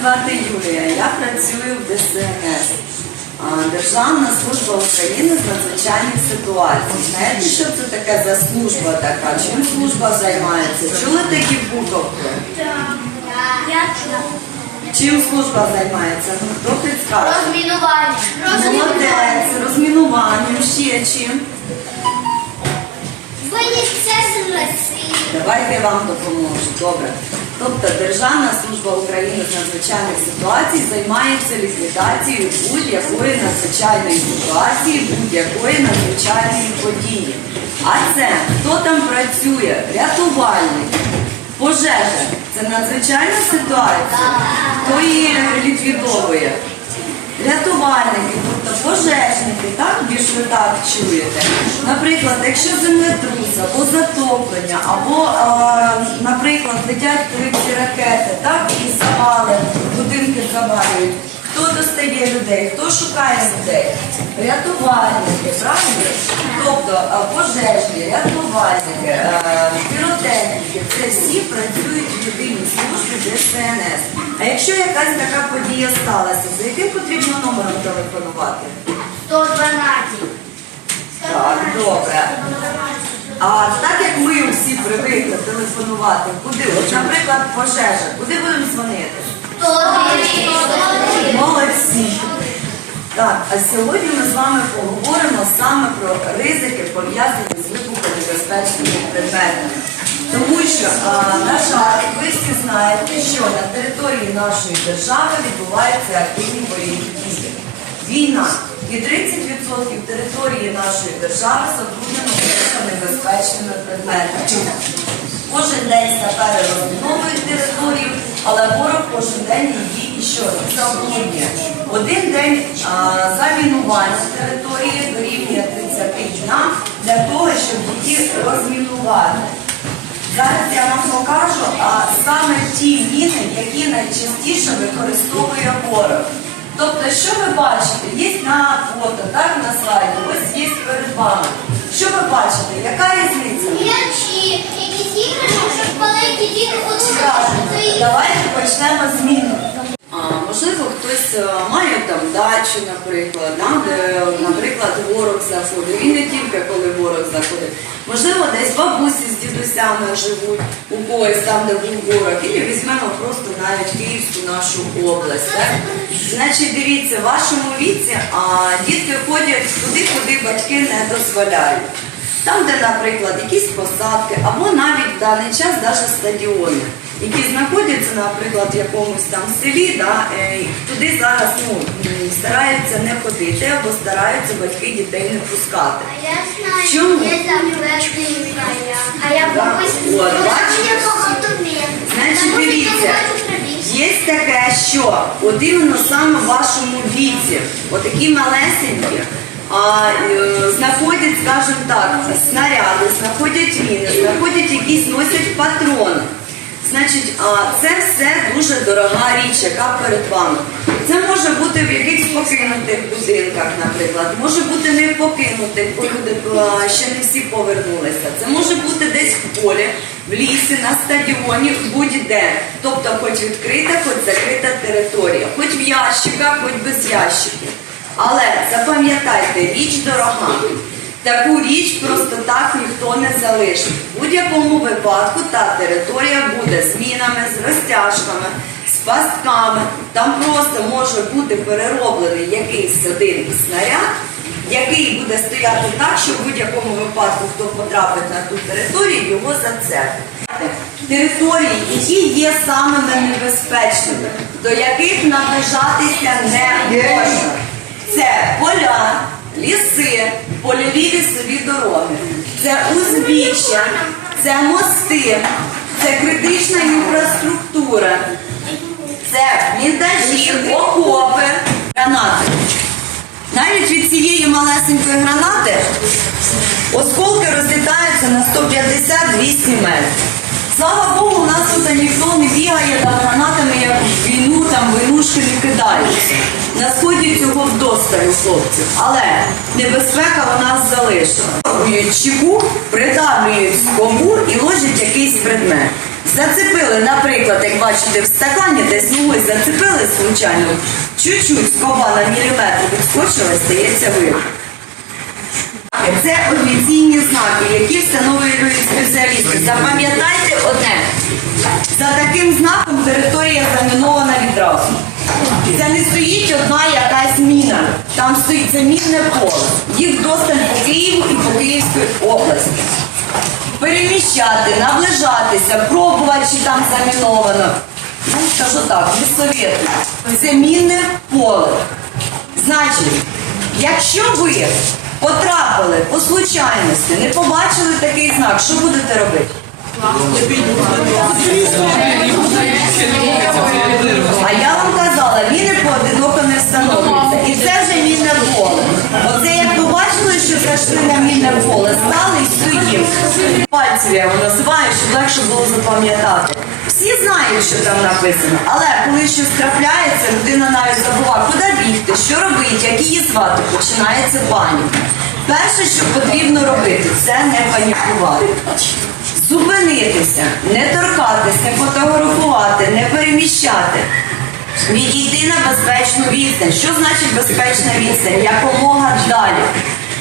звати Юлія, я працюю в ДСНС. Державна служба України з надзвичайних ситуацій. Знаєте, що це таке за служба така? Чим служба займається? Чули такі буковки? Чим служба займається? Ну хто підскаже? Розмінування. Молодець, розмінуванням, ще чим? Виняття з Росії. Давайте я вам допоможу. Добре. Тобто Державна служба України з надзвичайних ситуацій займається ліквідацією будь-якої надзвичайної ситуації, будь-якої надзвичайної події. А це хто там працює? Рятувальник, пожежа. Це надзвичайна ситуація. Хто її ліквідовує? Рятувальники, пожежники, так більш ви так чуєте. Наприклад, якщо землетрус або затоплення, або, наприклад, летять ці ракети, так і завали, будинки завалюють. Хто достає людей, хто шукає людей? Рятувальники, правильно? Тобто пожежні, рятувальники, е, піротехніки, це всі працюють в єдиній службі ДСНС. А якщо якась така подія сталася, за яким потрібно номером телефонувати? 112. Так, добре. А так як ми всі привикли телефонувати, куди? От, наприклад, пожежа, куди будемо дзвонити? 101. Молодці. Так, а сьогодні ми з вами поговоримо саме про ризики, пов'язані з вибухонебезпечними предметами. Тому що, на жаль, ви всі знаєте, що на території нашої держави відбуваються активні бойові дії. Війна. І 30% території нашої держави забруднено вибухонебезпечними предметами. Кожен день сапери розміновують територію, але ворог кожен день її і що забруднює. Один день замінування території дорівнює 30 дням для того, щоб її розмінувати. Зараз я вам покажу а, саме ті міни, які найчастіше використовує ворог. Тобто, що ви бачите? Є на фото, так на слайді, ось є перед вами. Що ви бачите? Яка різниця? М'ячі, якісь іграшки, щоб маленькі діти ходили. Давайте почнемо з міну. Можливо, хтось е, має там дачу, наприклад, да, де, наприклад, ворог заходить. І не тільки коли ворог заходить. Можливо, десь бабусі з дідусями живуть у когось там, де був ворог. І візьмемо просто навіть Київську нашу область. Так? Значить, дивіться, в вашому віці а, дітки ходять туди, куди батьки не дозволяють. Там, де, наприклад, якісь посадки, або навіть в даний час навіть стадіони, які знаходяться, наприклад, в якомусь там селі, да, е, туди зараз ну, стараються не ходити, або стараються батьки дітей не пускати. А я знаю, Чому? я запрещую. А я Да. От. Значить, дивіться, є таке, що от іменно саме в вашому віці, отакі малесенькі, а, е, знаходять, скажімо так, снаряди, знаходять міни, знаходять якісь носять патрони. Значить, а, це все дуже дорога річ, яка перед вами. Це може бути в якихось покинутих будинках, наприклад, може бути не в покинутих, бо люди ще не всі повернулися. Це може бути десь в полі, в лісі, на стадіоні, будь-де. Тобто, хоч відкрита, хоч закрита територія, хоч в ящиках, хоч без ящиків. Але запам'ятайте, річ дорога. Таку річ просто так ніхто не залишить. В будь-якому випадку та територія буде з мінами, з розтяжками, з пастками. Там просто може бути перероблений якийсь один снаряд, який буде стояти так, що в будь-якому випадку, хто потрапить на ту територію, його зацепить. Території, які є самими небезпечними, до яких наближатися не можна. Це поля, ліси, польові лісові дороги, це узбіччя, це мости, це критична інфраструктура, це бліндажі, окопи, гранати. Навіть від цієї малесенької гранати осколки розлітаються на 150-200 метрів. Слава Богу, у нас тут ніхто не бігає там гранатами, як війну, не кидаються. На сході цього у хлопців. Але небезпека у нас залишила. Чеку, придавлюють скобу і ложать якийсь предмет. Зацепили, наприклад, як бачите, в стакані десь ось зацепили случайно, чуть-чуть скоба на міліметр відскочила, стається вирок. Це офіційні знаки, які встановлюють спеціалісти. Запам'ятайте одне. За таким знаком територія замінована відразу. Це не стоїть одна якась міна. Там стоїть це мінне поле. Їх досталь по Києву і по Київській області. Переміщати, наближатися, пробувати, чи там заміновано. Ну, скажу так, не советую. Це мінне поле. Значить, якщо ви потрапили по случайності, не побачили такий знак, що будете робити? А я вам казала, міни поодиноко не встановлюються. І це вже мінне поле. Оце як побачили, що зайшли поле, стали і стоїмо. Пальців я його називаю, щоб легше було запам'ятати. Всі знають, що там написано, але коли щось трапляється, людина навіть забуває, куди бігти, що робити, як її звати, починається паніка. Перше, що потрібно робити, це не панікувати. Зупинитися, не торкатись, не фотографувати, не переміщати. Відійти на безпечну відстань. Що значить безпечна відстань? Якомога далі.